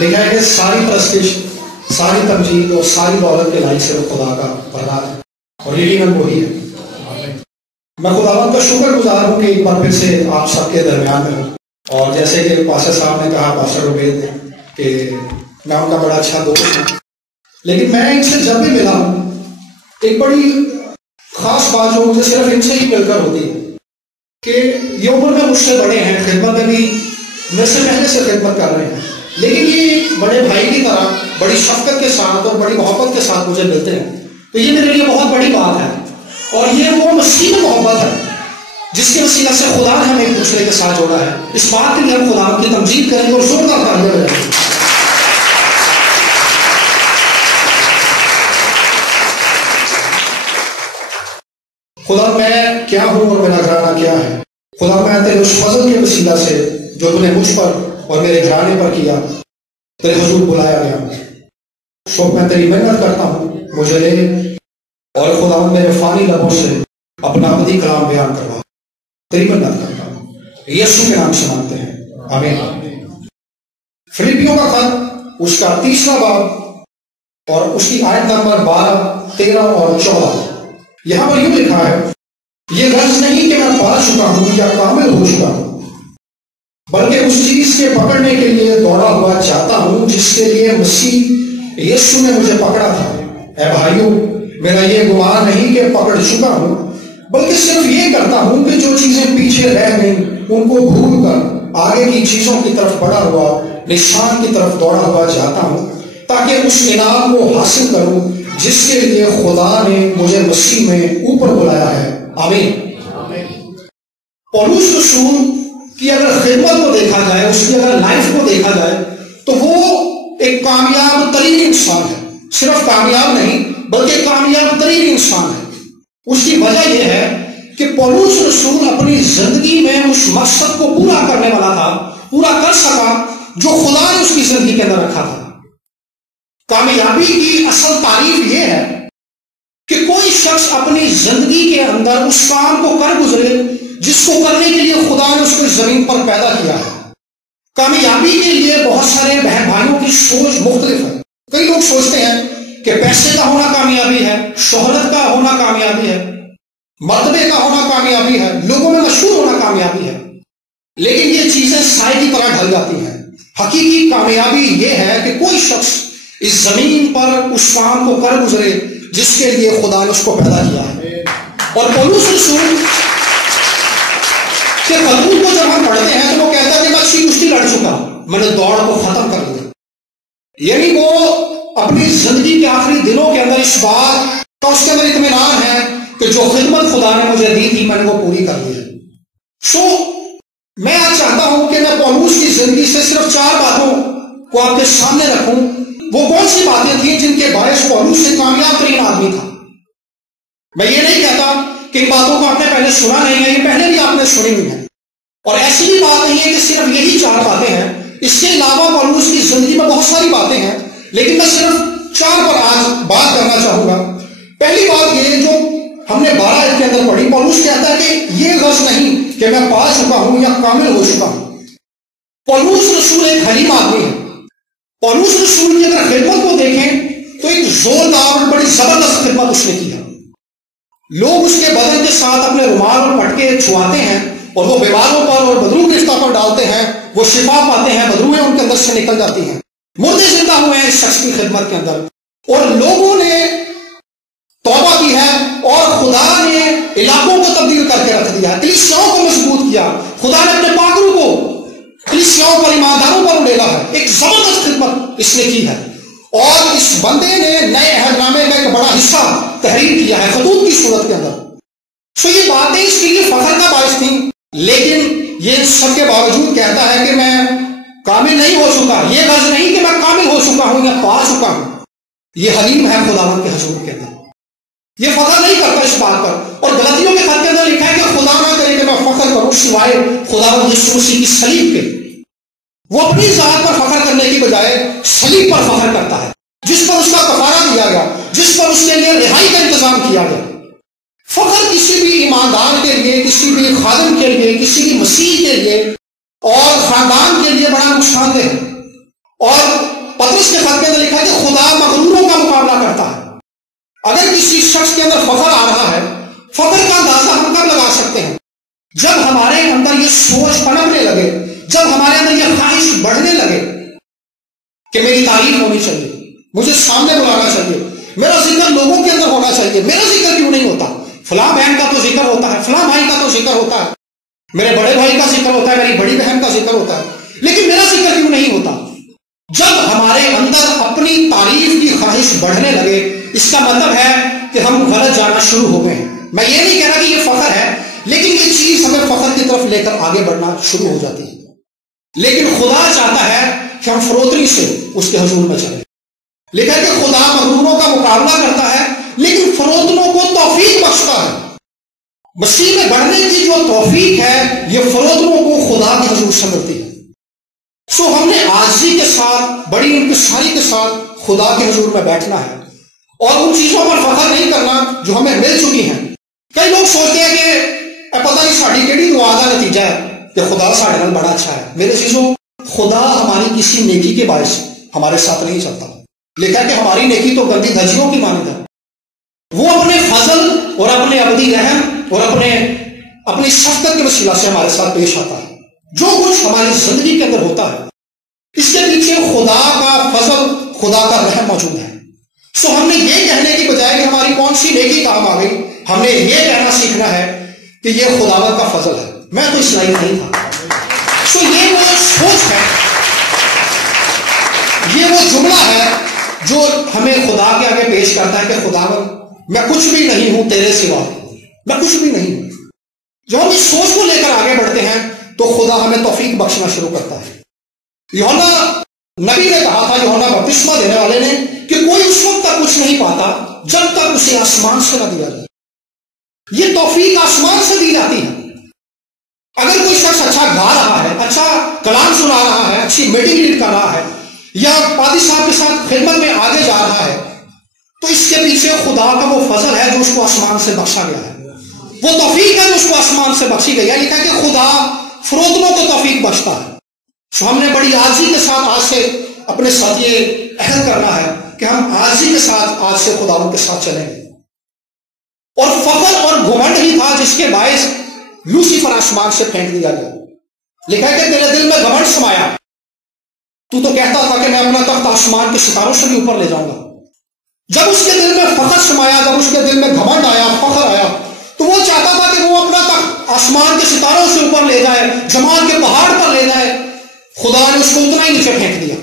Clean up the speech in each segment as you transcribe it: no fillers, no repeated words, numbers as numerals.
لکھا ہے کہ ساری پرستش، ساری تمجید اور ساری دولت کے لائق صرف خدا کا برات ہے، اور یقیناً وہی ہے۔ میں خداوند کا شکر گزار ہوں کہ ایک بار پھر سے آپ سب کے درمیان میں ہوں، اور جیسے کہ پاسٹر صاحب نے کہا، پاسٹر عبید نے، کہ میں ان کا بڑا اچھا دوست ہوں، لیکن میں ان سے جب بھی ملا ہوں ایک بڑی خاص بات جو مجھے صرف ان سے ہی مل کر ہوتی ہے کہ یہ عمر میں مجھ سے بڑے ہیں، خدمت میں بھی میرے سے پہلے سے خدمت کر رہے ہیں، لیکن یہ ایک بڑے بھائی کی طرح بڑی شفقت کے ساتھ اور بڑی محبت کے ساتھ مجھے ملتے ہیں، تو یہ میرے لیے بہت بڑی بات ہے، اور یہ وہ مسیح محبت ہے جس کے وسیلہ سے خدا نے ہمیں ایک دوسرے کے ساتھ جوڑا ہے۔ اس بات کے لیے ہم خدا کی تمجید کریں گے اور زوردار تالیاں بجائیں گے۔ خدا میں کیا ہوں اور میرا گھرانہ کیا ہے؟ خدا میں تیرے اس فضل کے وسیلہ سے جو تُو نے مجھ پر اور میرے گھرانے پر کیا، تیرے حضور بلایا گیا ہوں، سو میں تیری محنت کرتا ہوں، مجھے لے اور خدا میرے فانی لبوں سے اپنا ابدی کلام بیان کروا، تیری محنت کرتا ہوں، یسوع کے نام سے مانگتے ہیں، آمین۔ فلپیوں کا خط اس کا 3 باب اور اس کی آیت نمبر 12، 13 اور 14، یہاں پر یوں لکھا ہے، یہ غرض نہیں کہ میں پا چکا ہوں یا کامل ہو چکا ہوں، بلکہ اس چیز کے پکڑنے کے لیے دوڑا ہوا چاہتا ہوں جس کے لیے مسیح یسوع نے مجھے پکڑا تھا۔ اے بھائیوں، میرا یہ گمان نہیں کہ پکڑ چکا ہوں، بلکہ صرف یہ کرتا ہوں کہ جو چیزیں پیچھے رہ گئیں ان کو بھول کر آگے کی چیزوں کی طرف بڑھا ہوا نشان کی طرف دوڑا ہوا چاہتا ہوں، تاکہ اس انعام کو حاصل کروں جس کے لیے خدا نے مجھے مسیح میں اوپر بلایا ہے، آمین۔ پولس رسول کی اگر خدمت کو دیکھا جائے، اس کی اگر لائف کو دیکھا جائے، تو وہ ایک کامیاب ترین انسان ہے، صرف کامیاب نہیں بلکہ کامیاب ترین انسان ہے۔ اس کی وجہ یہ ہے کہ پولس رسول اپنی زندگی میں اس مقصد کو پورا کرنے والا تھا، پورا کر سکا جو خدا نے اس کی زندگی کے اندر رکھا تھا۔ کامیابی کی اصل تعریف یہ ہے کہ کوئی شخص اپنی زندگی کے اندر اس کام کو کر گزرے جس کو کرنے کے لیے خدا نے اس کو زمین پر پیدا کیا ہے۔ کامیابی کے لیے بہت سارے بہن بھائیوں کی سوچ مختلف ہے۔ کئی لوگ سوچتے ہیں کہ پیسے کا ہونا کامیابی ہے، شہرت کا ہونا کامیابی ہے، مرتبے کا ہونا کامیابی ہے، لوگوں میں مشہور ہونا کامیابی ہے، لیکن یہ چیزیں سائے کی طرح ڈھل جاتی ہیں۔ حقیقی کامیابی یہ ہے کہ کوئی شخص اس زمین پر اس کام کو کر گزرے جس کے لیے خدا نے اس کو پیدا کیا ہے۔ اور پولس رسول کے خطوط کو جب ہم پڑھتے ہیں تو وہ کہتا ہے کہ میں اچھی کشتی لڑ چکا ہوں، میں نے دوڑ کو ختم کر دیا، یعنی وہ اپنی زندگی کے آخری دنوں کے اندر اس بات کا اس کے اندر اطمینان ہے کہ جو خدمت خدا نے مجھے دی تھی میں نے وہ پوری کر لی ہے۔ سو میں آج چاہتا ہوں کہ میں پولس کی زندگی سے صرف 4 باتوں کو آپ کے سامنے رکھوں۔ وہ کون سی باتیں تھیں جن کے باعث پولس سے کامیاب ترین آدمی تھا؟ میں یہ نہیں کہتا کہ ان باتوں کو آپ نے پہلے سنا نہیں ہے، یہ پہلے بھی آپ نے سنی ہوئی ہے، اور ایسی بھی بات نہیں ہے کہ صرف یہی 4 باتیں ہیں۔ اس کے علاوہ پولس کی زندگی میں بہت ساری باتیں ہیں، لیکن میں صرف 4 پر آج بات کرنا چاہوں گا۔ پہلی بات یہ جو ہم نے 12 کے اندر پڑھی، پولس کہتا ہے کہ یہ غرض نہیں کہ میں پا چکا ہوں یا کامل ہو چکا ہوں۔ پولس رسول ایک حلیم آدمی ہے۔ پولس رسول کی اگر خدمت کو دیکھیں تو ایک زوردار اور بڑی زبردست خدمت اس نے کی ہے۔ لوگ اس کے بدن کے ساتھ اپنے رومال اور پٹکے چھواتے ہیں اور وہ بیماروں پر اور بدرو گرفتہ پر ڈالتے ہیں، وہ شفا پاتے ہیں، بدرویں ان کے اندر سے نکل جاتی ہیں، مردے زندہ ہوئے ہیں اس شخص کی خدمت کے اندر، اور لوگوں نے توبہ کی ہے اور خدا نے علاقوں کو تبدیل کر کے رکھ دیا، کلیسیاؤں کو مضبوط کیا، خدا نے اپنے پاگروں کو کلیسیاؤں پر، ایمانداروں پر اڑیلا ہے۔ ایک زبردست خدمت اس نے کی ہے، اور اس بندے نے نئے عہد نامے کا ایک بڑا حصہ تحریر کیا ہے خطوط کی صورت کے اندر۔ سو یہ باتیں اس کے لیے فخر کا باعث تھیں، لیکن یہ سب کے باوجود کہتا ہے کہ میں کامل نہیں ہو چکا۔ یہ غرض نہیں کہ میں کامل ہو چکا ہوں یا پا چکا ہوں۔ یہ حلیم ہے خداوند کے حضور کے اندر، یہ فخر نہیں کرتا اس بات پر۔ اور غلطیوں کے خط کے اندر لکھا ہے کہ خدا نہ کرے کہ میں فخر کروں سوائے خداوند یسوع مسیح کی صلیب کے۔ وہ اپنی ذات پر فخر کرنے کی بجائے صلیب پر فخر کرتا ہے، جس پر اس کا کفارہ دیا گیا، جس پر اس کے لیے رہائی کا انتظام کیا گیا۔ فخر کسی بھی ایماندار کے لیے، کسی بھی خادم کے لیے، کسی بھی مسیح کے لیے اور خاندان کے لیے بڑا نقصان دہ ہے۔ اور پطرس کے خط کے اندر لکھا ہے کہ خدا مغروروں کا مقابلہ کرتا ہے۔ اگر کسی شخص کے اندر فخر آ رہا ہے، فخر کا اندازہ ہم کب لگا سکتے ہیں؟ جب ہمارے اندر یہ سوچ پنپنے لگے، جب ہمارے اندر یہ خواہش بڑھنے لگے کہ میری تعریف ہونی چاہیے، مجھے سامنے بلانا چاہیے، میرا ذکر لوگوں کے اندر ہونا چاہیے۔ میرا ذکر کیوں نہیں ہوتا؟ فلاں بہن کا تو ذکر ہوتا ہے، فلاں بھائی کا تو ذکر ہوتا ہے، میرے بڑے بھائی کا ذکر ہوتا ہے، میری بڑی بہن کا ذکر ہوتا ہے، لیکن میرا ذکر کیوں نہیں ہوتا؟ جب ہمارے اندر اپنی تعریف کی خواہش بڑھنے لگے، اس کا مطلب ہے کہ ہم غلط جانا شروع ہو گئے ہیں۔ میں یہ نہیں کہہ رہا کہ یہ فخر ہے، لیکن یہ چیز ہمیں فخر کی طرف لے کر آگے بڑھنا شروع ہو جاتی ہے۔ لیکن خدا چاہتا ہے کہ ہم فروتنی سے اس کے حضور میں چلیں۔ لکھا ہے کہ خدا مغروروں کا مقابلہ کرتا ہے لیکن فروتنوں کو توفیق بخشتا ہے۔ مسیح میں بڑھنے کی جو توفیق ہے یہ فروتنوں کو خدا کے حضور سے ملتی ہے۔ سو ہم نے عاجزی کے ساتھ، بڑی انکساری کے ساتھ خدا کے حضور میں بیٹھنا ہے اور ان چیزوں پر فخر نہیں کرنا جو ہمیں مل چکی ہیں۔ کئی لوگ سوچتے ہیں کہ پتہ نہیں ساڑی کیڑی دعا کا نتیجہ ہے کہ خدا ساڑے نال بڑا اچھا ہے۔ میرے چیزوں، خدا ہماری کسی نیکی کے باعث ہمارے ساتھ نہیں چلتا۔ لکھا کہ ہماری نیکی تو گندی دھجیوں کی مانند ہے۔ وہ اپنے فضل اور اپنے ابدی رحم اور اپنی شفقت کے وسیلہ سے ہمارے ساتھ پیش آتا ہے۔ جو کچھ ہماری زندگی کے اندر ہوتا ہے اس کے پیچھے خدا کا فضل، خدا کا رحم موجود ہے۔ سو ہم نے یہ کہنے کی بجائے کہ ہماری کون سی نیکی کام آ گئی، ہم نے یہ کہنا سیکھنا ہے کہ یہ خداوند کا فضل ہے، میں تو اس لائق نہیں تھا۔ سو یہ وہ سوچ ہے، یہ وہ جملہ ہے جو ہمیں خدا کے آگے پیش کرتا ہے کہ خداوند میں کچھ بھی نہیں ہوں تیرے سوا، میں کچھ بھی نہیں ہوں۔ جو ہم اس سوچ کو لے کر آگے بڑھتے ہیں تو خدا ہمیں توفیق بخشنا شروع کرتا ہے۔ یوحنا نبی نے کہا تھا، یوحنا بپتسمہ دینے والے نے، کہ کوئی اس وقت تک کچھ نہیں پاتا جب تک اسے آسمان سے نہ دیا جائے۔ یہ توفیق آسمان سے دی جاتی ہے۔ اگر کوئی شخص اچھا گا رہا ہے، اچھا کلام سنا رہا ہے، اچھی میٹنگ لیڈ کر رہا ہے یا پادری صاحب کے ساتھ خدمت میں آگے جا رہا ہے تو اس کے پیچھے خدا کا وہ فضل ہے جو اس کو آسمان سے بخشا گیا ہے، وہ توفیق ہے جو اس کو آسمان سے بخشی گئی ہے۔ لکھا ہے کہ خدا فروتنوں کو توفیق بخشتا ہے۔ سو ہم نے بڑی عاجزی کے ساتھ آج سے اپنے ساتھ یہ عہد کرنا ہے کہ ہم عاجزی کے ساتھ آج سے خداوند کے ساتھ چلیں گے۔ اور فخر اور گھمنڈ ہی تھا جس کے باعث لوسیفر آسمان سے پھینک دیا گیا۔ لکھا ہے کہ تیرے دل میں گھمنڈ سمایا، تو کہتا تھا کہ میں اپنا تخت آسمان کے ستاروں سے بھی اوپر لے جاؤں گا۔ جب اس کے دل میں فخر سمایا، جب اس کے دل میں گھمنڈ آیا، فخر آیا، تو وہ چاہتا تھا کہ وہ اپنا تخت آسمان کے ستاروں سے اوپر لے جائے، جمال کے پہاڑ پر لے جائے۔ خدا نے اس کو اتنا ہی نیچے پھینک دیا۔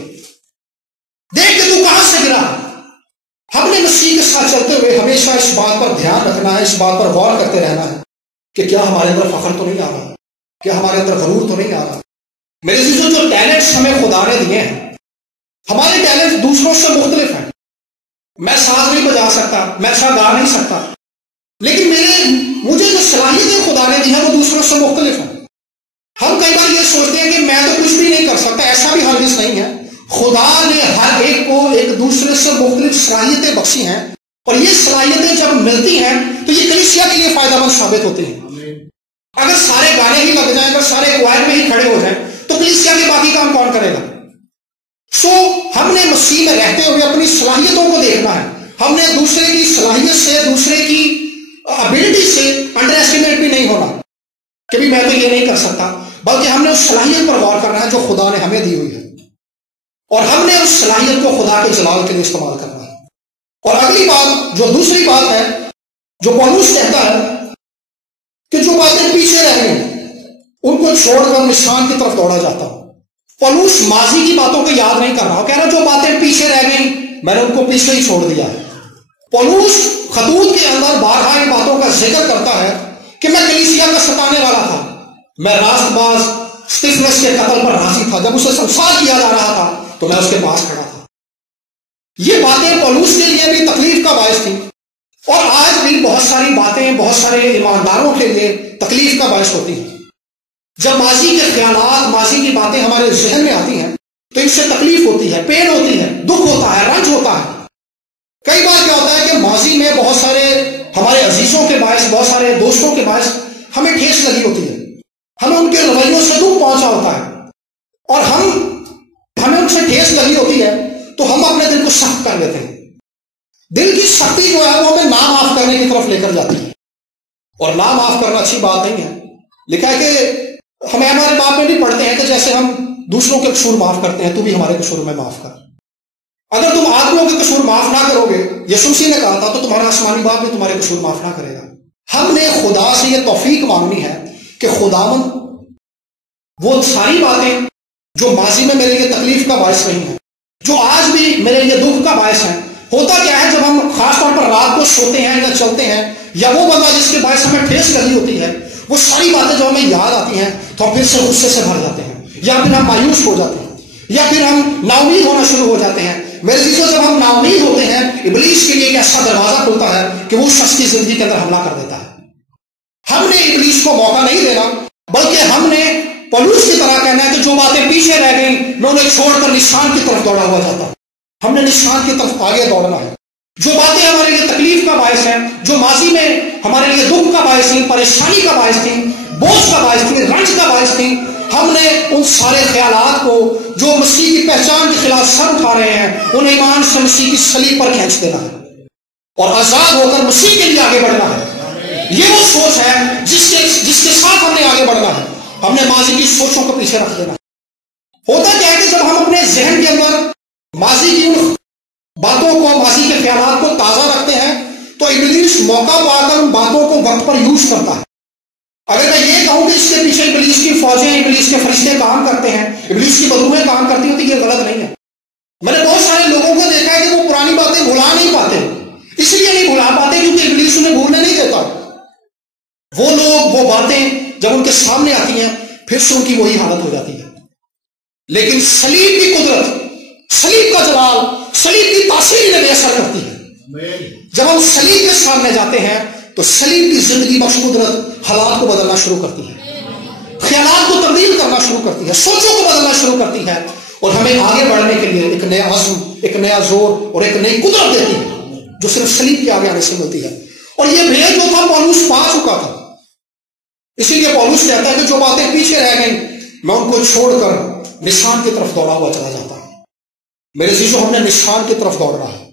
دیکھ کہ تو کہاں سے گرا۔ ہم نے مسیح کے ساتھ چلتے ہوئے ہمیشہ اس بات پر دھیان رکھنا ہے، اس بات پر غور کرتے رہنا ہے کہ کیا ہمارے اندر فخر تو نہیں آ رہا، کیا ہمارے اندر غرور تو نہیں آ رہا۔ میرے عزیزو، جو ٹیلنٹس ہمیں خدا نے دیے ہیں، ہمارے ٹیلنٹ دوسروں سے مختلف ہیں۔ میں ساز نہیں بجا سکتا، میں اچھا گا نہیں سکتا، لیکن مجھے جو صلاحیتیں خدا نے دی ہیں وہ دوسروں سے مختلف ہیں۔ ہم کئی بار یہ سوچتے ہیں کہ میں تو کچھ بھی نہیں کر سکتا، ایسا بھی ہرگز نہیں ہے۔ خدا نے ہر ایک کو ایک دوسرے سے مختلف صلاحیتیں بخشی ہیں، اور یہ صلاحیتیں جب ملتی ہیں تو یہ کلیسیا کے لیے فائدہ مند ثابت ہوتی ہیں۔ اگر سارے گانے ہی لگ جائیں، اگر سارے کوائر میں ہی کھڑے ہو جائیں تو کلیسیا کے باقی کام کون کرے گا؟ سو ہم نے مسیح میں رہتے ہوئے اپنی صلاحیتوں کو دیکھنا ہے۔ ہم نے دوسرے کی صلاحیت سے، دوسرے کی ابیلٹی سے انڈر ایسٹیمیٹ بھی نہیں ہونا کہ بھی میں تو یہ نہیں کر سکتا، بلکہ ہم نے اس صلاحیت پر غور کرنا ہے جو خدا نے ہمیں دی ہوئی ہے، اور ہم نے اس صلاحیت کو خدا کے جلال کے لیے استعمال کرنا ہے۔ اور اگلی بات، جو دوسری بات ہے جو پولس کہتا ہے کہ جو باتیں پیچھے رہ گئی ان کو چھوڑ کر نشان کی طرف دوڑا جاتا ہوں۔ پولس ماضی کی باتوں کو یاد نہیں کر رہا، کہہ رہا جو باتیں پیچھے رہ گئیں میں نے ان کو پیچھے ہی چھوڑ دیا ہے۔ پولس خطوط کے اندر بارہا ان باتوں کا ذکر کرتا ہے کہ میں کلیسیا کا ستانے والا تھا، میں راست باز اسطفنس کے قتل پر راضی تھا، جب اسے سنسار کیا جا رہا تھا تو میں اس کے پاس کھڑا تھا۔ یہ باتیں پولس کے لیے بھی تکلیف کا باعث تھی، اور آج بھی بہت ساری باتیں بہت سارے ایمانداروں کے لیے تکلیف کا باعث ہوتی ہیں۔ جب ماضی کے خیالات، ماضی کی باتیں ہمارے ذہن میں آتی ہیں تو اس سے تکلیف ہوتی ہے، پین ہوتی ہے، دکھ ہوتا ہے، رنج ہوتا ہے۔ کئی بار کیا ہوتا ہے کہ ماضی میں بہت سارے ہمارے عزیزوں کے باعث، بہت سارے دوستوں کے باعث ہمیں ٹھیس لگی ہوتی ہے، ہمیں ان کے رویوں سے دکھ پہنچا ہوتا ہے، اور ہمیں ان سے ٹھیس لگی ہوتی ہے تو ہم اپنے دل کو سخت کر لیتے ہیں. دل کی سختی جو ہے وہ ہمیں نہ معاف کرنے کی طرف لے کر جاتی ہے، اور نہ معاف کرنا اچھی بات نہیں ہے. لکھا ہے کہ ہمیں ہمارے باپ میں بھی پڑھتے ہیں کہ جیسے ہم دوسروں کے قصور معاف کرتے ہیں تو بھی ہمارے قصور میں معاف کر. اگر تم آدمیوں کے قصور معاف نہ کرو گے، یسوع مسیح نے کہا تھا، تو تمہارا آسمانی باپ بھی تمہارے قصور معاف نہ کرے گا. ہم نے خدا سے یہ توفیق مانگنی ہے کہ خداوند وہ ساری باتیں جو ماضی میں میرے لیے تکلیف کا باعث رہی ہیں، جو آج بھی میرے لیے دکھ کا باعث ہیں. ہوتا کیا ہے، جب ہم خاص طور پر رات کو سوتے ہیں یا چلتے ہیں، یا وہ بندہ جس کے باعث ہمیں ٹھیس لگی ہوتی ہے، وہ ساری باتیں جو ہمیں یاد آتی ہیں تو ہم پھر سے غصے سے بھر جاتے ہیں، یا پھر ہم مایوس ہو جاتے ہیں، یا پھر ہم نا امید ہونا شروع ہو جاتے ہیں. میرے عزیزوں، جب ہم نا امید ہوتے ہیں، ابلیس کے لیے ایک ایسا دروازہ کھلتا ہے کہ وہ شخص کی زندگی کے اندر حملہ کر دیتا ہے. ہم نے ابلیس کو موقع نہیں دینا، بلکہ ہم نے پولس کی طرح کہنا ہے کہ جو باتیں پیچھے رہ گئیں میں انہیں چھوڑ کر نشان کی طرف دوڑا ہوا جاتا ہوں. ہم نے نشان کی طرف آگے دوڑنا ہے. جو باتیں ہمارے لیے تکلیف کا باعث ہیں، جو ماضی میں ہمارے لیے دکھ کا باعث تھیں، پریشانی کا باعث تھیں، بوجھ کا باعث تھیں، رنج کا باعث تھیں، ہم نے ان سارے خیالات کو جو مسیح کی پہچان کے خلاف سر اٹھا رہے ہیں، انہیں ایمان سے مسیح کی صلیب پر کھینچ دینا ہے اور آزاد ہو کر مسیح کے لیے آگے بڑھنا ہے. یہ وہ سوچ ہے جس کے ساتھ ہم نے آگے بڑھنا ہے. ہم نے ماضی کی سوچوں کو پیچھے رکھ دینا ہے. ہوتا کیا ہے کہ جب ہم اپنے ذہن کے اندر ماضی کی ان باتوں کو، ماضی کے خیالات کو تازہ رکھتے ہیں تو ابلیس موقع پا کر ان باتوں کو وقت پر یوز کرتا ہے. اگر میں یہ کہوں کہ اس کے پیچھے ابلیس کی فوجیں، ابلیس کے فرشتے کام کرتے ہیں، ابلیس کی بدروہیں کام کرتی ہیں، تو یہ غلط نہیں ہے. میں نے بہت سارے لوگوں کو دیکھا ہے کہ وہ پرانی باتیں بھلا نہیں پاتے. اس لیے نہیں بھلا پاتے کیونکہ ابلیس انہیں بھولنے نہیں دیتا. وہ لوگ وہ باتیں جب ان کے سامنے آتی ہیں پھر سے ان کی وہی حالت ہو جاتی ہے. لیکن صلیب کی قدرت، صلیب کا جلال، صلیب کی تاثیر انہیں بے اثر کرتی ہے. جب ہم صلیب کے سامنے جاتے ہیں تو صلیب کی زندگی بخش قدرت حالات کو بدلنا شروع کرتی ہے، خیالات کو تبدیل کرنا شروع کرتی ہے، سوچوں کو بدلنا شروع کرتی ہے، اور ہمیں آگے بڑھنے کے لیے ایک نیا عزم، ایک نیا زور اور ایک نئی قدرت دیتی ہے جو صرف صلیب کے آگے آنے سے ملتی ہے. اور یہ بھیج جو تھا پولس پا چکا تھا. اسی لیے پولس کہتا ہے کہ جو باتیں پیچھے رہ گئیں میں ان کو چھوڑ کر نشان کی طرف دوڑا ہوا چلا جاتا ہوں. میرے عزیزوں، ہم نے نشان کی طرف دوڑنا ہے.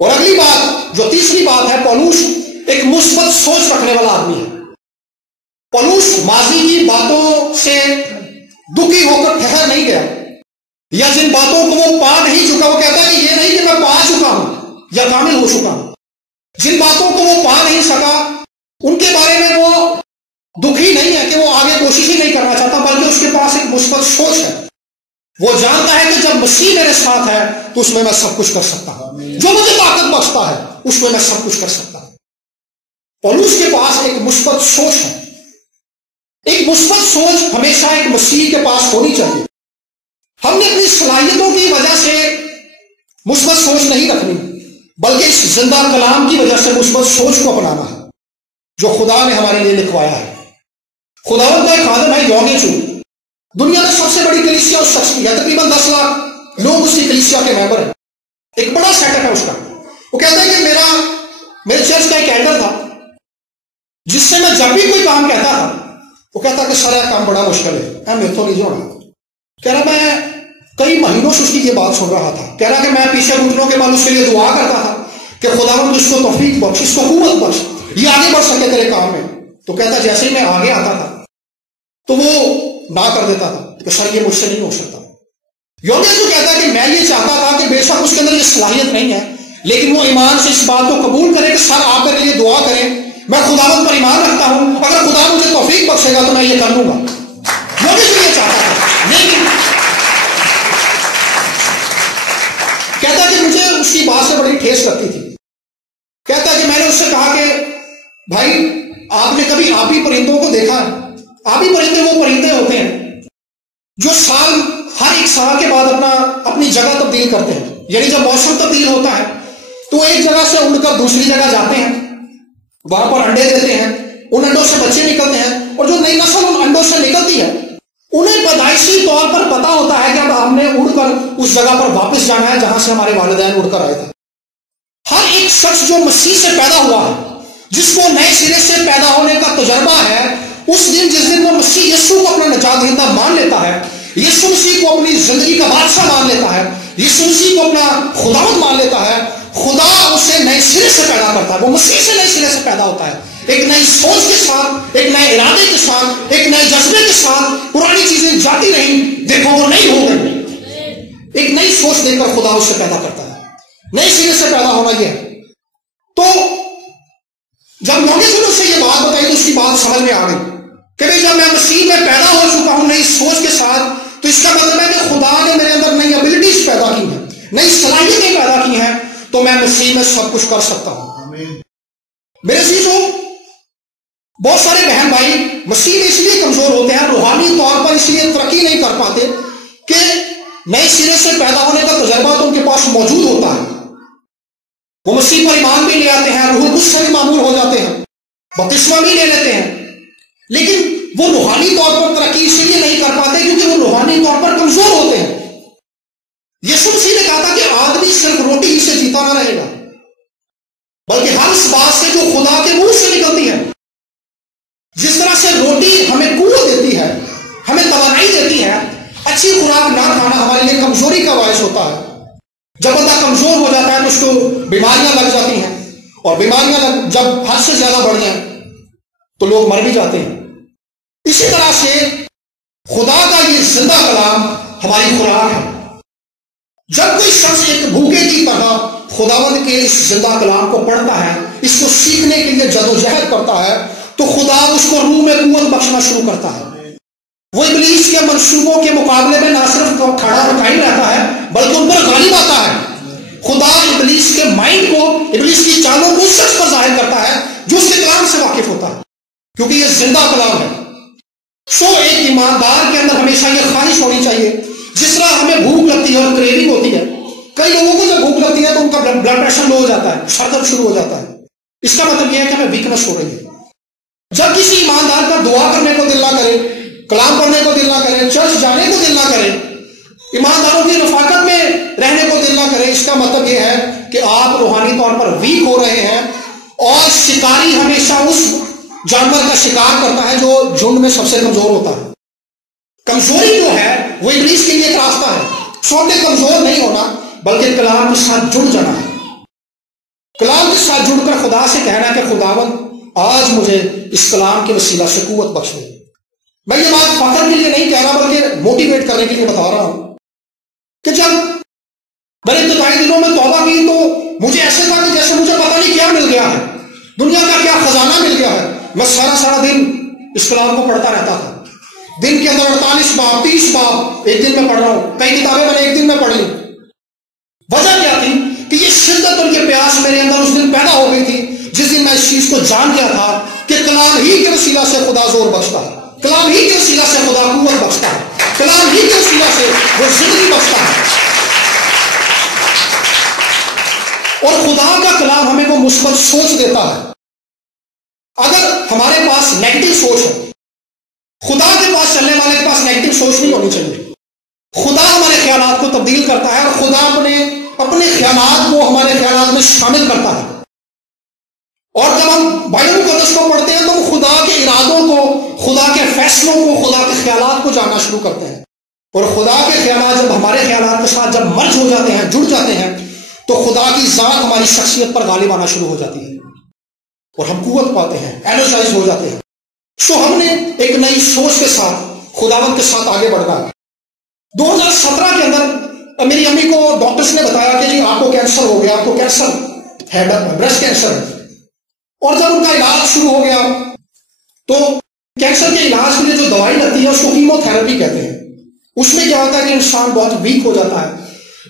اور اگلی بات، جو تیسری بات ہے، پولس ایک مثبت سوچ رکھنے والا آدمی ہے. پولس ماضی کی باتوں سے دکھی ہو کر ٹھہر نہیں گیا، یا جن باتوں کو وہ پا نہیں چکا، وہ کہتا ہے کہ یہ نہیں کہ میں پا چکا ہوں یا کامل ہو چکا ہوں. جن باتوں کو وہ پا نہیں سکا ان کے بارے میں وہ دکھی نہیں ہے کہ وہ آگے کوشش ہی نہیں کرنا چاہتا، بلکہ اس کے پاس ایک مثبت سوچ ہے. وہ جانتا ہے کہ جب مسیح میرے ساتھ ہے تو اس میں میں سب کچھ کر سکتا ہوں، جو مجھے طاقت بخشتا ہے اس میں میں سب کچھ کر سکتا ہوں. پولس کے پاس ایک مثبت سوچ ہے. ایک مثبت سوچ ہمیشہ ایک مسیح کے پاس ہونی چاہیے. ہم نے اپنی صلاحیتوں کی وجہ سے مثبت سوچ نہیں رکھنی، بلکہ اس زندہ کلام کی وجہ سے مثبت سوچ کو اپنانا ہے جو خدا نے ہمارے لیے لکھوایا ہے. خداوند کا ایک خادم ہے یونگچو، دنیا میں سب سے بڑی کلیسیا اس شخص کی ہے، تقریباً 10 لاکھ لوگ اس کی کلیسیا کے ممبر ہیں. ایک بڑا سیٹ اپ ہے اس کا. وہ کہتا ہے کہ میرے چرچ کا ایک ایلڈر تھا جس سے میں جب بھی کوئی کام کہتا تھا وہ کہتا کہ سارا کام بڑا مشکل ہے، میرے تو نہیں ہونا. کہہ رہا میں کئی مہینوں سے اس کی یہ بات سن رہا تھا. کہہ رہا کہ میں پیچھے گھٹنوں کے بعد اس کے لیے دعا کرتا تھا کہ خداوند اس کو توفیق بخش، اس کو قوت بخش، یہ آگے بڑھ سکے تیرے کام میں. تو کہتا جیسے ہی میں آگے آتا تھا تو وہ نہ کر دیتا تھا کہ سر یہ مجھ سے نہیں ہو سکتا. یونگچو کہتا ہے کہ میں یہ چاہتا تھا کہ بے شک اس کے اندر یہ صلاحیت نہیں ہے، لیکن وہ ایمان سے اس بات کو قبول کرے کہ سر آپ میرے لیے دعا کریں، میں خداوند پر ایمان رکھتا ہوں، اگر خدا مجھے توفیق بخشے گا تو میں یہ کر لوں گا. یونگچو یہ چاہتا تھا، لیکن کہتا ہے کہ مجھے اس کی بات سے بڑی ٹھیس لگتی تھی. کہتا ہے کہ میں نے اس سے کہا کہ بھائی آپ نے کبھی آبی پرندوں کو دیکھا ہے؟ آبی پرندے وہ پرندے ہوتے ہیں جو ہر ایک سال کے بعد اپنی جگہ تبدیل کرتے ہیں. یعنی جب موسم تبدیل ہوتا ہے تو ایک جگہ سے اڑ کر دوسری جگہ جاتے ہیں، وہاں پر انڈے دیتے ہیں، ان انڈوں سے بچے نکلتے ہیں، اور جو نئی نسل ان انڈوں سے نکلتی ہے انہیں پیدائشی طور پر پتا ہوتا ہے کہ اب ہم نے اڑ کر اس جگہ پر واپس جانا ہے جہاں سے ہمارے والدین اڑ کر آئے تھے. ہر ایک شخص جو مسیح سے پیدا ہوا ہے، جس کو نئے سرے سے پیدا ہونے کا تجربہ ہے، اس دن جس دن وہ مسیح یسوع کو اپنا نجات دہندہ مان لیتا ہے، یسوع مسیح کو اپنی زندگی کا بادشاہ مان لیتا ہے، یسوع مسیح کو اپنا خداوند مان لیتا ہے، خدا اسے نئے سرے سے پیدا کرتا ہے، وہ مسیح سے نئے سرے سے پیدا ہوتا ہے، ایک نئی سوچ کے ساتھ، ایک نئے ارادے کے ساتھ، ایک نئے جذبے کے ساتھ۔ پرانی چیزیں جاتی رہیں، دیکھو وہ نئی ہو گئی، ایک نئی سوچ دے کر خدا اسے پیدا کرتا ہے۔ نئے سرے سے پیدا ہونا یہ ہے۔ تو جب نوکے نے اسے یہ بات بتائی تو اس کی بات سمجھ میں آ گئی کہ بھائی جب میں مسیح میں پیدا ہو چکا ہوں نئی سوچ کے ساتھ، تو اس کا مطلب ہے کہ خدا نے میرے اندر نئی ابیلٹیز پیدا کی ہیں، نئی صلاحیتیں پیدا کی ہیں، تو میں مسیح میں سب کچھ کر سکتا ہوں۔ میرے عزیزو، بہت سارے بہن بھائی مسیح میں اس لیے کمزور ہوتے ہیں، روحانی طور پر اس لیے ترقی نہیں کر پاتے کہ نئے سرے سے پیدا ہونے کا تجربہ تو ان کے پاس موجود ہوتا ہے، وہ مسیح پر ایمان بھی لے آتے ہیں، روح القدس سے بھی معمور ہو جاتے ہیں، بپتسمہ بھی لے لیتے ہیں، لیکن وہ روحانی طور پر ترقی اس لیے نہیں کر پاتے کیونکہ وہ روحانی طور پر کمزور ہوتے ہیں۔ یسوع مسیح نے کہا تھا کہ آدمی صرف روٹی ہی سے جیتا نہ رہے گا، بلکہ ہر اس بات سے جو خدا کے منہ سے نکلتی ہے۔ جس طرح سے روٹی ہمیں قوت دیتی ہے، ہمیں توانائی دیتی ہے، اچھی خوراک نہ کھانا ہمارے لیے کمزوری کا باعث ہوتا ہے۔ جب بندہ کمزور ہو جاتا ہے تو اس کو بیماریاں لگ جاتی ہیں، اور بیماریاں جب حد سے زیادہ بڑھ جائیں تو لوگ مر بھی جاتے ہیں۔ اسی طرح سے خدا کا یہ زندہ کلام ہماری خوراک ہے۔ جب کوئی شخص ایک بھوکے کی طرح خداوند کے اس زندہ کلام کو پڑھتا ہے، اس کو سیکھنے کے لیے جدوجہد کرتا ہے، تو خدا اس کو روح میں قوت بخشنا شروع کرتا ہے۔ وہ ابلیس کے منصوبوں کے مقابلے میں نہ صرف کھڑا اور قائم رہتا ہے بلکہ ان پر غالب آتا ہے۔ خدا ابلیس کے مائنڈ کو، ابلیس کی چالوں کو اس شخص پر ظاہر کرتا ہے جو اس کے کلام سے واقف ہوتا ہے، کیونکہ یہ زندہ کلام ہے۔ سو ایک ایماندار کے اندر ہمیشہ یہ خواہش ہونی چاہیے، جس طرح ہمیں بھوک لگتی ہے اور کریونگ ہوتی ہے۔ کئی لوگوں کو جب بھوک لگتی ہے تو ان کا بلڈ پریشر لو ہو جاتا ہے، سر درد شروع ہو جاتا ہے۔ اس کا مطلب یہ ہے کہ ہمیں ویکنس ہو رہی ہے۔ جب کسی ایماندار کا دعا کرنے کو دل نہ کرے، کلام پڑھنے کو دل نہ کرے، چرچ جانے کو دل نہ کرے، ایمانداروں کی رفاقت میں رہنے کو دل نہ کرے، اس کا مطلب یہ ہے کہ آپ روحانی طور پر ویک ہو رہے ہیں۔ اور شکاری ہمیشہ اس جانور کا شکار کرتا ہے جو جھنڈ میں سب سے کمزور ہوتا ہے۔ کمزوری جو ہے وہ ابلیس کے لیے ایک راستہ ہے۔ چھوٹے کمزور نہیں ہونا بلکہ کلام کے ساتھ جڑ جانا ہے، کلام کے ساتھ جڑ کر خدا سے کہنا کہ خداوند آج مجھے اس کلام کے وسیلہ سے قوت بخش دے۔ میں یہ بات فخر کے لیے نہیں کہہ رہا بلکہ موٹیویٹ کرنے کے لیے بتا رہا ہوں کہ جب میں نے ابتدائی دنوں میں توبہ کی تو مجھے ایسے تھا کہ جیسے مجھے پتہ نہیں کیا مل گیا ہے، دنیا کا کیا خزانہ مل گیا ہے۔ میں سارا دن اس کلام کو پڑھتا رہتا تھا، دن کے اندر 48 باب 30 باب ایک دن میں پڑھ رہا ہوں، کئی کتابیں میں نے ایک دن میں پڑھ لی۔ وجہ کیا تھی کہ یہ شدت اور یہ پیاس میرے اندر اس دن پیدا ہو گئی تھی جس دن میں اس چیز کو جان گیا تھا کہ کلام ہی کے وسیلہ سے خدا زور بخشتا ہے، کلام ہی کے وسیلہ سے خدا قوت بخشتا ہے، کلام ہی کے وسیلہ سے وہ زندگی بخشتا ہے۔ اور خدا کا کلام ہمیں وہ مثبت سوچ دیتا ہے۔ اگر ہمارے پاس نیگیٹو سوچ ہے، خدا کے پاس چلنے والے کے پاس نیگیٹو سوچ نہیں ہونی چاہیے۔ خدا ہمارے خیالات کو تبدیل کرتا ہے اور خدا اپنے خیالات کو ہمارے خیالات میں شامل کرتا ہے۔ اور جب ہم بائبل مقدس کو پڑھتے ہیں تو ہم خدا کے ارادوں کو، خدا کے فیصلوں کو، خدا کے خیالات کو جاننا شروع کرتے ہیں۔ اور خدا کے خیالات جب ہمارے خیالات کے ساتھ جب مرج ہو جاتے ہیں، جڑ جاتے ہیں، تو خدا کی ذات ہماری شخصیت پر غالب آنا شروع ہو جاتی ہے اور ہم قوت پاتے ہیں، انرجائز ہو جاتے ہیں۔ سو ہم نے ایک نئی سوچ کے ساتھ خداوند کے ساتھ آگے بڑھنا ہے۔ 2017 کے اندر میری امی کو ڈاکٹرز نے بتایا کہ جی آپ کو کینسر ہو گیا، آپ کو کینسر ہے، بریسٹ کینسر ہے۔ اور جب ان کا علاج شروع ہو گیا تو کینسر کے علاج کے لیے جو دوائی لگتی ہے اس کو کیمو تھراپی کہتے ہیں۔ اس میں کیا ہوتا ہے کہ انسان بہت ویک ہو جاتا ہے،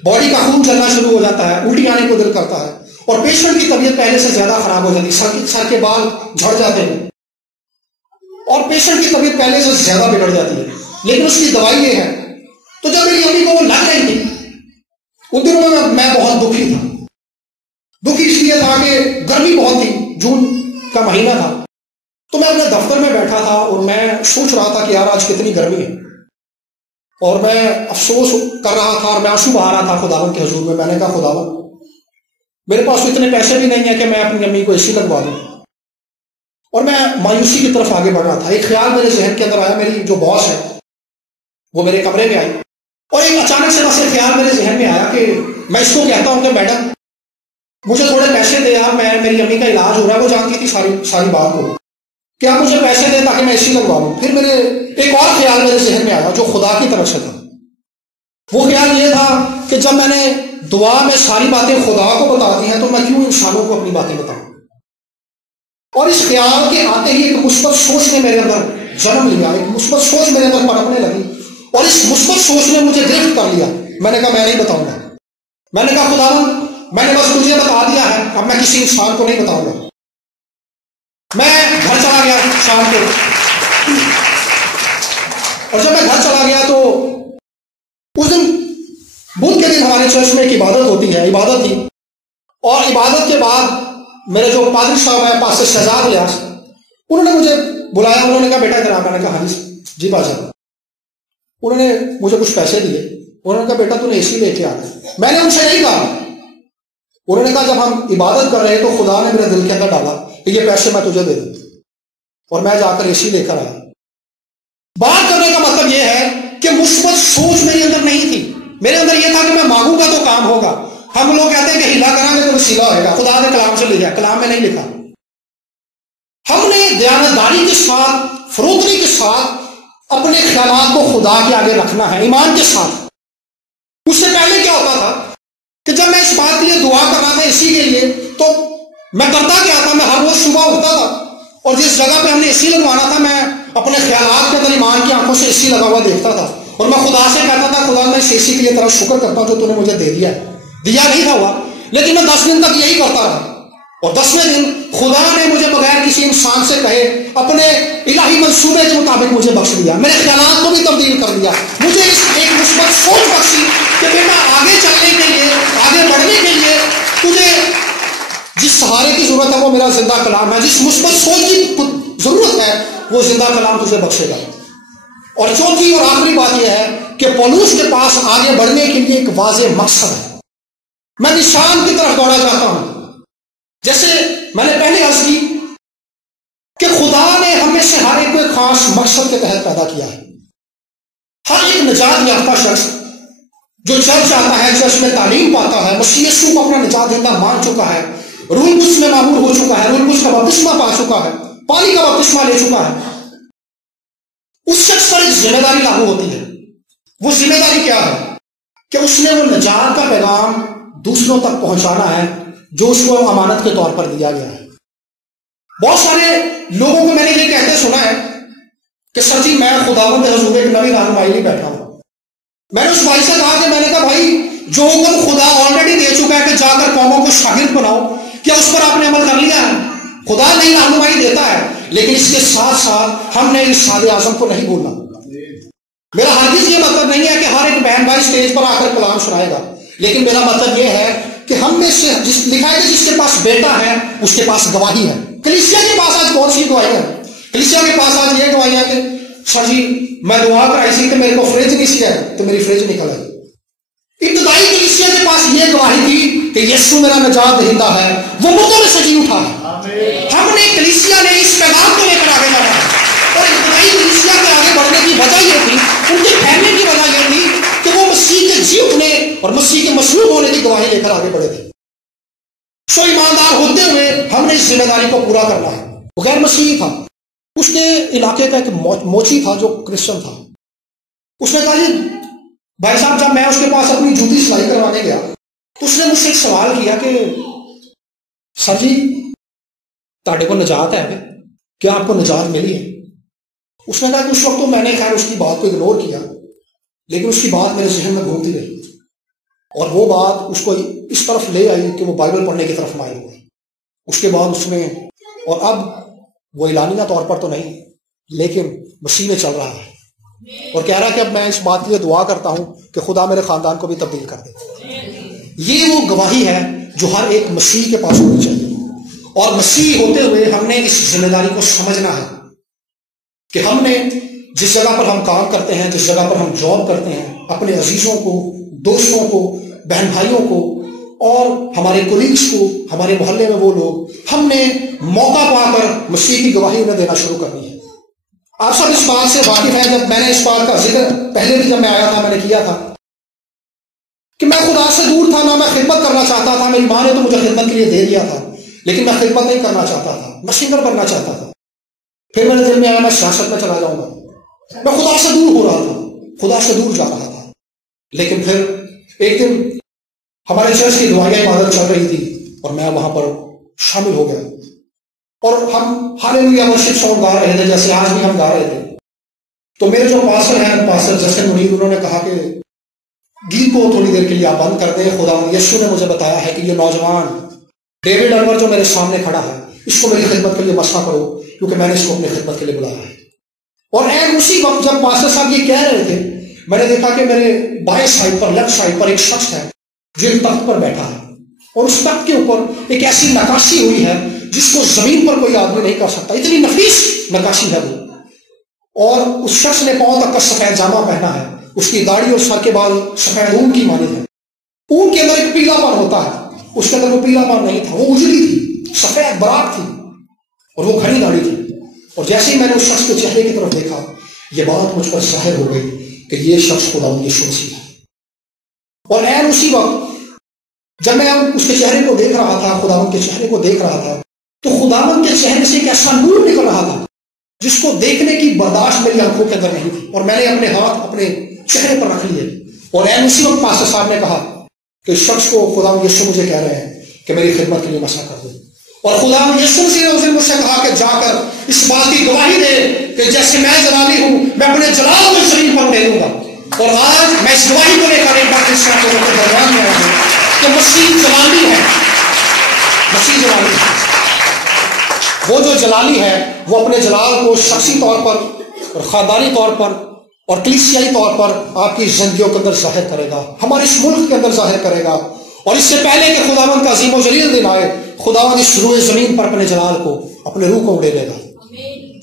باڈی کا خون چلنا شروع ہو جاتا ہے، الٹی آنے کو دل کرتا ہے، اور پیشنٹ کی طبیعت پہلے سے زیادہ خراب ہو جاتی ہے، سر کے بال جھڑ جاتے ہیں اور پیشنٹ کی طبیعت پہلے سے زیادہ بگڑ جاتی ہے، لیکن اس کی دوائی یہ ہے۔ تو جب میری امی کو وہ لگ رہی تھی ان دنوں میں بہت دکھی تھا۔ دکھی اس لیے تھا کہ گرمی بہت تھی، جون کا مہینہ تھا، تو میں اپنے دفتر میں بیٹھا تھا اور میں سوچ رہا تھا کہ یار آج کتنی گرمی ہے، اور میں افسوس کر رہا تھا اور میں آنسو بہا رہا تھا خداوند کے حضور میں۔ میں نے کہا خداوند میرے پاس تو اتنے پیسے بھی نہیں ہیں کہ میں اپنی امی کو اے سی لگوا دوں، اور میں مایوسی کی طرف آگے بڑھ رہا تھا۔ ایک خیال میرے ذہن کے اندر آیا، میری جو باس ہے وہ میرے کمرے میں آئی اور ایک اچانک سے بس خیال میرے ذہن میں آیا کہ میں اس کو کہتا ہوں کہ میڈم مجھے تھوڑے پیسے دے آپ، میری امی کا علاج ہو رہا ہے، وہ جانتی تھی ساری بات کو، کہ آپ مجھے پیسے دیں تاکہ میں اے سی لگوا لوں۔ پھر میرے ایک اور خیال میرے ذہن میں آیا جو خدا کی طرف سے تھا۔ وہ خیال یہ تھا کہ جب میں نے دعا میں ساری باتیں خدا کو بتا دی ہیں تو میں کیوں انسانوں کو اپنی باتیں بتاؤں۔ اور اس خیال کے آتے ہی ایک مثبت سوچ نے میرے اندر جنم لیا، ایک مثبت سوچ میرے اندر پنپنے لگی، اور اس مثبت سوچ نے مجھے گرفت کر لیا۔ میں نے کہا میں نہیں بتاؤں گا۔ میں نے کہا خداوند میں نے بس تجھے بتا دیا ہے، اب میں کسی انسان کو نہیں بتاؤں گا۔ میں گھر چلا گیا شام کو، اور جب میں گھر چلا گیا تو اس دن بدھ کے دن ہمارے چرچ میں ایک عبادت ہوتی ہے، عبادت تھی، اور عبادت کے بعد میرے جو پادری صاحب ہیں پاسٹر شہزاد الیاس، انہوں نے مجھے بلایا، انہوں نے کہا بیٹا ادھر آ۔ میں نے کہا ہاں جی پادری صاحب۔ انہوں نے مجھے کچھ پیسے دیے، انہوں نے کہا بیٹا تو نے اے سی لے کے آنا۔ میں نے ان سے نہیں کہا، انہوں نے کہا جب ہم عبادت کر رہے تو خدا نے میرے دل کے اندر ڈالا کہ یہ پیسے میں تجھے دے دوں، اور میں جا کر اے سی لے کر آیا۔ بات کرنے کا مطلب یہ ہے کہ مثبت سوچ میرے اندر نہیں تھی، میرے اندر یہ تھا کہ میں مانگوں گا تو کام ہوگا۔ ہم لوگ کہتے ہیں کہ ہلا کریں گے تو وسیلہ ہوئے گا، خدا نے کلام سے لکھا، کلام میں نہیں لکھا۔ ہم نے دیانتداری کے ساتھ، فروتنی کے ساتھ اپنے خیالات کو خدا کے آگے رکھنا ہے، ایمان کے ساتھ۔ اس سے پہلے کیا ہوتا تھا کہ جب میں اس بات کے لیے دعا کر رہا تھا اسی کے لیے، تو میں کرتا کیا تھا، میں ہر روز صبح اٹھتا تھا اور جس جگہ پہ ہم نے اے سی لگوانا تھا میں اپنے خیالات کے اندر ایمان کی آنکھوں سے اے سی لگا ہوا دیکھتا تھا، اور میں خدا سے کہتا تھا خدا میں اس اے سی کے لیے طرف شکر کرتا ہوں جو تو نے مجھے دے دیا ہے۔ دیا نہیں تھا ہوا، لیکن میں 10 دن تک یہی کرتا رہا، اور 10ویں دن خدا نے مجھے بغیر کسی انسان سے کہے اپنے الہی منصوبے کے مطابق مجھے بخش دیا، میرے خیالات کو بھی تبدیل کر دیا، مجھے ایک مثبت سوچ بخشی کہ بیٹا آگے چلنے کے لیے، آگے بڑھنے کے لیے تجھے جس سہارے کی ضرورت ہے وہ میرا زندہ کلام ہے، جس مثبت سوچ کی ضرورت ہے وہ زندہ کلام تجھے بخشے گا۔ اور چوتھی اور آخری بات یہ ہے کہ پولوس کے پاس آگے بڑھنے کے لیے ایک واضح مقصد ہے، میں نشان کی طرف دوڑا جاتا ہوں۔ جیسے میں نے پہلے عرض کی کہ خدا نے ہمیں سے ہر ایک کو ایک خاص مقصد کے تحت پیدا کیا ہے۔ ہر ایک نجات یافتہ شخص جو چرچ آتا ہے، چرچ میں تعلیم پاتا ہے، مسیح یسوع کو اپنا نجات دہندہ مان چکا ہے، روح القدس میں معمور ہو چکا ہے، روح القدس کا بپتسمہ پا چکا ہے، پانی کا بپتسمہ لے چکا ہے، اس شخص پر ایک ذمہ داری لاگو ہوتی ہے۔ وہ ذمہ داری کیا ہے کہ اس نے وہ نجات کا پیغام دوسروں تک پہنچانا ہے جو اس کو امانت کے طور پر دیا گیا ہے۔ بہت سارے لوگوں کو میں نے یہ کہتے سنا ہے کہ سر جی میں خداوند حضور ایک نئی رہنمائی لیے بیٹھا ہوں۔ میں نے اس بھائی سے کہا کہ میں نے کہا بھائی جو حکم خدا آلریڈی دے چکا ہے کہ جا کر قوموں کو شاگرد بناؤ، کیا اس پر آپ نے عمل کر لیا ہے؟ خدا نئی رہنمائی دیتا ہے، لیکن اس کے ساتھ ساتھ ہم نے ارشاد اعظم کو نہیں بھولنا۔ میرا ہرگز یہ مطلب نہیں ہے کہ ہر ایک بہن بھائی اسٹیج پر آ کر کلام سنائے گا، لیکن میرا مطلب یہ ہے کہ ہم میں سے لکھا ہے کہ جس کے پاس بیٹا ہے اس کے پاس گواہی ہے۔ کلیسیا کے پاس آج کون سی گواہی ہے؟ کلیسیا کے پاس آج یہ گواہی ہے کہ سر جی میں دعا کرائی سی کہ میرے کو فریج نہیں سی ہے تو میری فریج نکل آئی۔ ابتدائی کلیسیا کے پاس یہ گواہی تھی کہ یسوع میرا نجات دہندہ ہے، وہ مردوں میں سے جی اٹھا ہے۔ ہم نے کلیسیا نے اس پیغام کو لے کر آگے بڑھا ہے، اور ابتدائی کلیسیا کے آگے بڑھنے کی وجہ یہ تھی، ان کے پھیلنے کی وجہ یہ تھی کہ وہ مسیح کے جی اٹھنے اور مسیح کے مصلوب ہونے کی گواہی لے کر آگے بڑھے تھے۔ سو ایماندار ہوتے ہوئے ہم نے اس ذمہ داری کو پورا کرنا ہے۔ وہ غیر مسیحی تھا، اس کے علاقے کا ایک موچی تھا جو کرسچن تھا۔ اس نے کہا جی بھائی صاحب جب میں اس کے پاس اپنی جوتی سلائی کروانے گیا تو اس نے مجھ سے ایک سوال کیا کہ سر جی تاڑے کو نجات ہے، کیا آپ کو نجات ملی ہے؟ اس نے کہا کہ اس وقت تو میں نے خیر اس کی بات کو اگنور کیا، لیکن اس کی بات میرے ذہن میں گھومتی رہی، اور وہ بات اس کو اس طرف لے آئی کہ وہ بائبل پڑھنے کی طرف مائل ہوا۔ اس کے بعد اس نے، اور اب وہ اعلانیہ طور پر تو نہیں لیکن مسیح میں چل رہا ہے، اور کہہ رہا ہے کہ اب میں اس بات کے لیے دعا کرتا ہوں کہ خدا میرے خاندان کو بھی تبدیل کر دے۔ یہ وہ گواہی ہے جو ہر ایک مسیح کے پاس ہونی چاہیے، اور مسیح ہوتے ہوئے ہم نے اس ذمہ داری کو سمجھنا ہے کہ ہم نے جس جگہ پر ہم کام کرتے ہیں، جس جگہ پر ہم جاب کرتے ہیں، اپنے عزیزوں کو، دوستوں کو، بہن بھائیوں کو اور ہمارے کولیگس کو، ہمارے محلے میں وہ لوگ، ہم نے موقع پا کر مسیح کی گواہی انہیں دینا شروع کرنی ہے۔ آپ سب اس بات سے واقف ہیں، جب میں نے اس بات کا ذکر پہلے بھی جب میں آیا تھا میں نے کیا تھا کہ میں خدا سے دور تھا، نہ میں خدمت کرنا چاہتا تھا. میری ماں نے تو مجھے خدمت کے لیے دے دیا تھا، لیکن میں خدمت نہیں کرنا چاہتا تھا، میں سنگر بننا چاہتا تھا. پھر میرے دل میں آیا میں سیاست میں چلا جاؤں گا. میں خدا سے دور ہو رہا تھا، خدا سے دور جا رہا تھا. لیکن پھر ایک دن ہمارے چرچ کی دعائیں عبادت چل رہی تھی اور میں وہاں پر شامل ہو گیا، اور ہم ہاللیلویا ورشپ سانگ گا رہے تھے جیسے آج بھی ہم گا رہے تھے. تو میرے جو پاسٹر ہیں، پاسٹر جسٹن منیر، انہوں نے کہا کہ گیت کو تھوڑی دیر کے لیے آپ بند کر دیں. خدا یسوع نے مجھے بتایا ہے کہ یہ نوجوان ڈیوڈ انور جو میرے سامنے کھڑا ہے، اس کو میری خدمت کے لیے مسئلہ کرو، کیونکہ میں نے اس کو اپنی خدمت کے لیے بلایا ہے. اور اسی وقت جب پاسٹر صاحب یہ کہہ رہے تھے، میں نے دیکھا کہ میرے بائیں سائڈ پر، لیفٹ سائڈ پر ایک شخص ہے جو ایک تخت پر بیٹھا ہے، اور اس تخت کے اوپر ایک ایسی نقاشی ہوئی ہے جس کو زمین پر کوئی آدمی نہیں کر سکتا، اتنی نفیس نقاشی ہے وہ. اور اس شخص نے پاؤں تک کا سفید جامہ پہنا ہے، اس کی داڑھی اور سر کے بال سفید اون کی مانند ہے. اون کے اندر ایک پیلا پن ہوتا ہے، اس کے اندر وہ پیلا پن نہیں تھا، وہ اجلی تھی، سفید براق تھی، اور وہ گھنی داڑھی تھی. اور جیسے ہی میں نے اس شخص کے چہرے کی طرف دیکھا، یہ بات مجھ پر ظاہر ہو گئی کہ یہ شخص خداوند یسوع مسیح ہے. اور عین اسی وقت جب میں اس کے چہرے کو دیکھ رہا تھا، خداوند کے چہرے کو دیکھ رہا تھا، تو خداوند کے چہرے سے ایک ایسا نور نکل رہا تھا جس کو دیکھنے کی برداشت میری آنکھوں کے اندر نہیں تھی. اور میں نے اپنے ہاتھ اپنے چہرے پر رکھ لیے، اور عین اسی وقت پاسٹر صاحب نے کہا کہ اس شخص کو خداوند یسوع مجھے کہہ رہے ہیں کہ میری خدمت کے لیے مسئلہ کر دو. اور خداوند یسوع مسیح نے اس دن مجھ سے کہا کہ جا کر اس بات کی گواہی دے کہ جیسے میں جلالی ہوں، میں اپنے جلال کو زمین پر دے دوں گا. اور آج میں اس گواہی کو لے کر ایک بار اس کے درمیان میں آیا ہوں کہ مسیح جلالی ہے. مسیح جلالی ہے. وہ جو جلالی ہے وہ اپنے جلال کو شخصی طور پر اور خاندانی طور پر اور کلیسیائی طور پر آپ کی زندگیوں کے اندر ظاہر کرے گا، ہمارے اس ملک کے اندر ظاہر کرے گا. اور اس سے پہلے کہ خداوند کا عظیم و جلیل دن آئے، خداوند اس روئے زمین پر اپنے جلال کو، اپنے روح کو اڑے لے گا.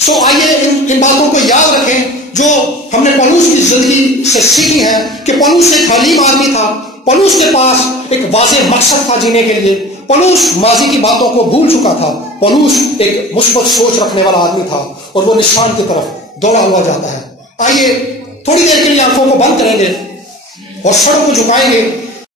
سو آئیے ان باتوں کو یاد رکھیں جو ہم نے پولوس کی زندگی سے سیکھی ہے کہ پولوس ایک حلیم آدمی تھا، پولوس کے پاس ایک واضح مقصد تھا جینے کے لیے. پولوس ماضی کی باتوں کو بھول چکا تھا. پولوس ایک مثبت سوچ رکھنے والا آدمی تھا، اور وہ نشان کی طرف دوڑا ہوا جاتا ہے. آئیے تھوڑی دیر کے لیے آنکھوں کو بند کریں گے اور سر کو جھکائیں گے